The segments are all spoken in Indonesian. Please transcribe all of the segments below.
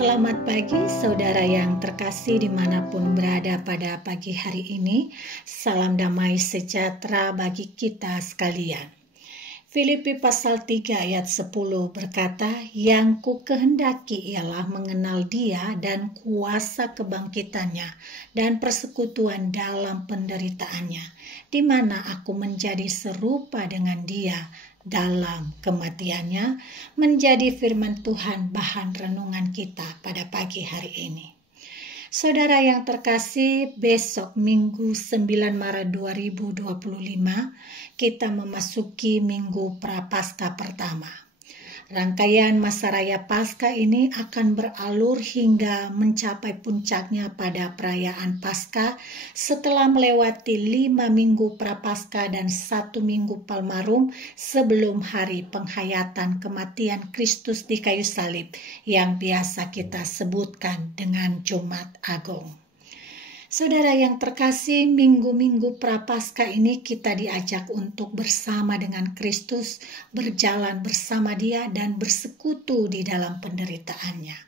Selamat pagi saudara yang terkasih dimanapun berada pada pagi hari ini. Salam damai sejahtera bagi kita sekalian. Filipi pasal 3 ayat 10 berkata, "Yang ku kehendaki ialah mengenal Dia dan kuasa kebangkitannya dan persekutuan dalam penderitaannya, di mana aku menjadi serupa dengan Dia dalam kematiannya." Menjadi firman Tuhan bahan renungan kita pada pagi hari ini. Saudara yang terkasih, besok Minggu 9 Maret 2025 kita memasuki Minggu Prapaskah pertama. Rangkaian masa raya Paskah ini akan beralur hingga mencapai puncaknya pada perayaan Paskah setelah melewati 5 minggu Prapaskah dan 1 minggu Palmarum sebelum hari penghayatan kematian Kristus di kayu salib yang biasa kita sebutkan dengan Jumat Agung. Saudara yang terkasih, minggu-minggu Prapaskah ini kita diajak untuk bersama dengan Kristus, berjalan bersama Dia dan bersekutu di dalam penderitaannya.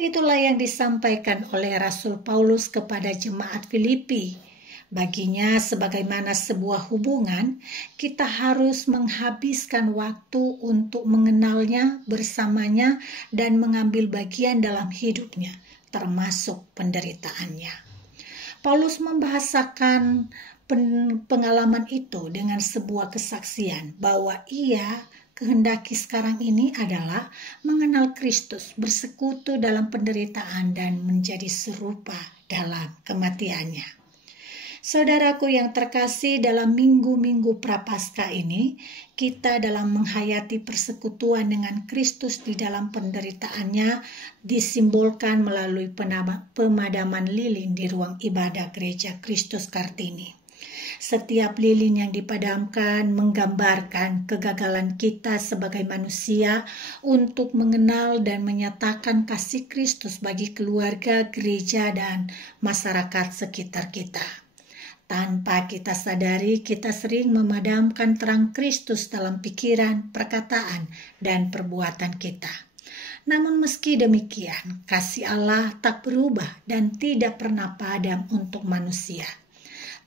Itulah yang disampaikan oleh Rasul Paulus kepada jemaat Filipi. Baginya, sebagaimana sebuah hubungan, kita harus menghabiskan waktu untuk mengenalnya, bersamanya, dan mengambil bagian dalam hidupnya, termasuk penderitaannya. Paulus membahasakan pengalaman itu dengan sebuah kesaksian bahwa ia kehendaki sekarang ini adalah mengenal Kristus, bersekutu dalam penderitaan dan menjadi serupa dalam kematiannya. Saudaraku yang terkasih, dalam minggu-minggu Prapaskah ini, kita dalam menghayati persekutuan dengan Kristus di dalam penderitaannya disimbolkan melalui pemadaman lilin di ruang ibadah gereja Kristus Kartini. Setiap lilin yang dipadamkan menggambarkan kegagalan kita sebagai manusia untuk mengenal dan menyatakan kasih Kristus bagi keluarga, gereja, dan masyarakat sekitar kita. Tanpa kita sadari, kita sering memadamkan terang Kristus dalam pikiran, perkataan, dan perbuatan kita. Namun meski demikian, kasih Allah tak berubah dan tidak pernah padam untuk manusia.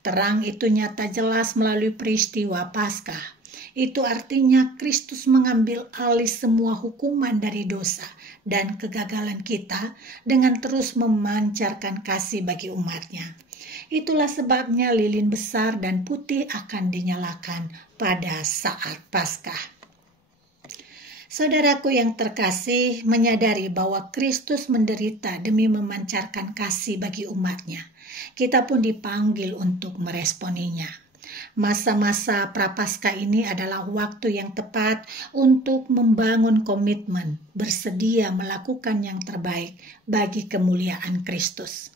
Terang itu nyata jelas melalui peristiwa Paskah. Itu artinya Kristus mengambil alih semua hukuman dari dosa dan kegagalan kita dengan terus memancarkan kasih bagi umatnya. Itulah sebabnya lilin besar dan putih akan dinyalakan pada saat Paskah. Saudaraku yang terkasih, menyadari bahwa Kristus menderita demi memancarkan kasih bagi umatnya. Kita pun dipanggil untuk meresponinya. Masa-masa Prapaskah ini adalah waktu yang tepat untuk membangun komitmen, bersedia melakukan yang terbaik bagi kemuliaan Kristus.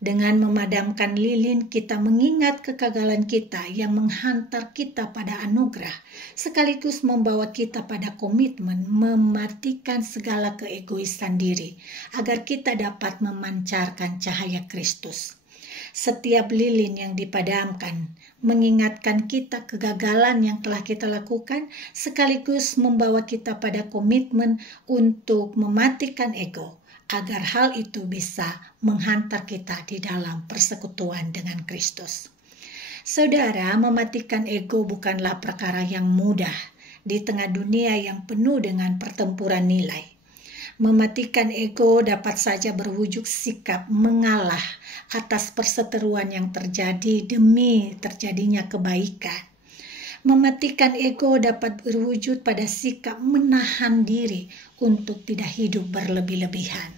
Dengan memadamkan lilin, kita mengingat kegagalan kita yang menghantar kita pada anugerah, sekaligus membawa kita pada komitmen mematikan segala keegoisan diri, agar kita dapat memancarkan cahaya Kristus. Setiap lilin yang dipadamkan mengingatkan kita kegagalan yang telah kita lakukan, sekaligus membawa kita pada komitmen untuk mematikan ego, agar hal itu bisa menghantar kita di dalam persekutuan dengan Kristus. Saudara, mematikan ego bukanlah perkara yang mudah di tengah dunia yang penuh dengan pertempuran nilai. Mematikan ego dapat saja berwujud sikap mengalah atas perseteruan yang terjadi demi terjadinya kebaikan. Mematikan ego dapat berwujud pada sikap menahan diri untuk tidak hidup berlebih-lebihan.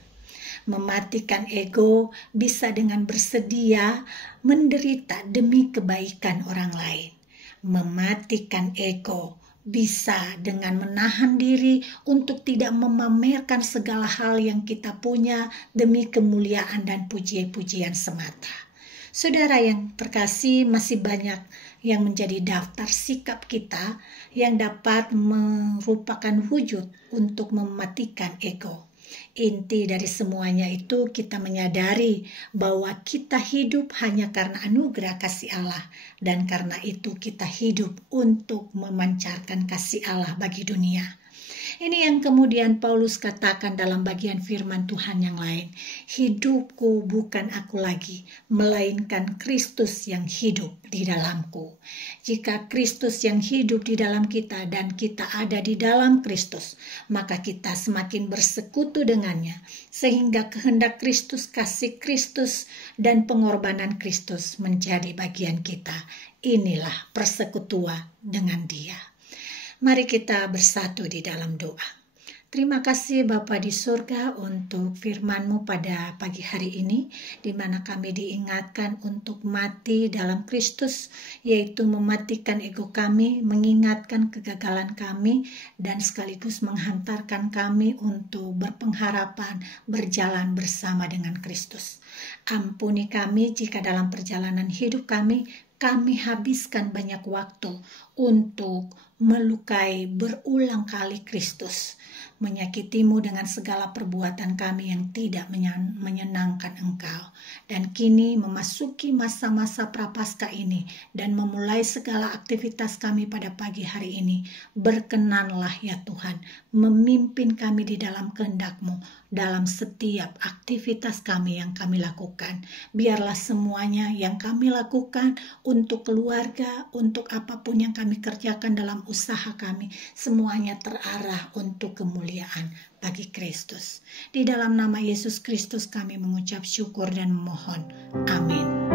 Mematikan ego bisa dengan bersedia menderita demi kebaikan orang lain. Mematikan ego bisa dengan menahan diri untuk tidak memamerkan segala hal yang kita punya demi kemuliaan dan pujian-pujian semata. Saudara yang terkasih, masih banyak yang menjadi daftar sikap kita yang dapat merupakan wujud untuk mematikan ego. Inti dari semuanya itu kita menyadari bahwa kita hidup hanya karena anugerah kasih Allah, dan karena itu kita hidup untuk memancarkan kasih Allah bagi dunia. Ini yang kemudian Paulus katakan dalam bagian firman Tuhan yang lain. Hidupku bukan aku lagi, melainkan Kristus yang hidup di dalamku. Jika Kristus yang hidup di dalam kita dan kita ada di dalam Kristus, maka kita semakin bersekutu dengannya, sehingga kehendak Kristus, kasih Kristus, dan pengorbanan Kristus menjadi bagian kita. Inilah persekutuan dengan Dia. Mari kita bersatu di dalam doa. Terima kasih Bapa di surga untuk firman-Mu pada pagi hari ini, di mana kami diingatkan untuk mati dalam Kristus, yaitu mematikan ego kami, mengingatkan kegagalan kami, dan sekaligus menghantarkan kami untuk berpengharapan berjalan bersama dengan Kristus. Ampuni kami jika dalam perjalanan hidup kami habiskan banyak waktu untuk melukai berulang kali Kristus, menyakitimu dengan segala perbuatan kami yang tidak menyenangkan Engkau. Dan kini memasuki masa-masa prapaskah ini dan memulai segala aktivitas kami pada pagi hari ini, berkenanlah ya Tuhan, memimpin kami di dalam kehendak-Mu dalam setiap aktivitas kami yang kami lakukan. Biarlah semuanya yang kami lakukan untuk keluarga, untuk apapun yang kami kerjakan dalam usaha kami, semuanya terarah untuk kemuliaan bagi Kristus. Di dalam nama Yesus Kristus kami mengucap syukur dan memohon. Amin.